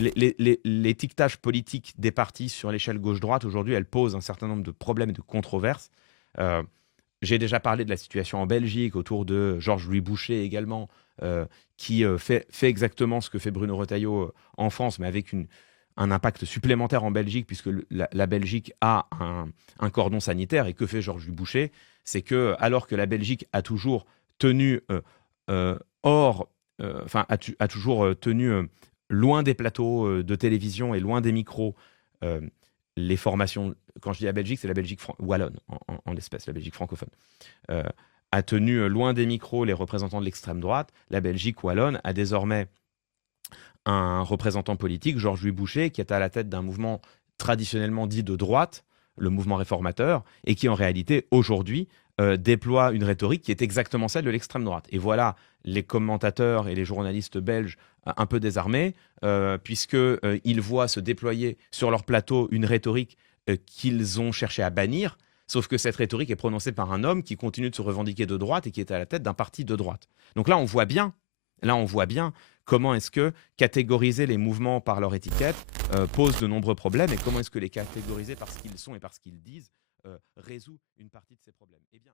l'étiquetage politique des partis sur l'échelle gauche-droite, aujourd'hui, elle pose un certain nombre de problèmes et de controverses. Euh, j'ai déjà parlé de la situation en Belgique autour de Georges-Louis Boucher également, qui fait exactement ce que fait Bruno Retailleau en France, mais avec un impact supplémentaire en Belgique, puisque la Belgique a un cordon sanitaire. Et que fait Georges-Louis Boucher? C'est que, alors que la Belgique a toujours tenu hors, enfin, a toujours tenu loin des plateaux de télévision et loin des micros euh, les formations. Quand je dis la Belgique, c'est la Belgique wallonne, en l'espèce, la Belgique francophone. Euh, a tenu loin des micros les représentants de l'extrême droite. La Belgique wallonne a désormais un représentant politique, Georges-Louis Boucher, qui est à la tête d'un mouvement traditionnellement dit de droite, le mouvement réformateur, et qui en réalité, aujourd'hui, déploie une rhétorique qui est exactement celle de l'extrême droite. Et voilà les commentateurs et les journalistes belges un peu désarmés, puisqu'ils voient se déployer sur leur plateau une rhétorique qu'ils ont cherché à bannir, sauf que cette rhétorique est prononcée par un homme qui continue de se revendiquer de droite et qui est à la tête d'un parti de droite. Donc là on voit bien comment est-ce que catégoriser les mouvements par leur étiquette pose de nombreux problèmes, et comment est-ce que les catégoriser par ce qu'ils sont et par ce qu'ils disent résout une partie de ces problèmes. Eh bien,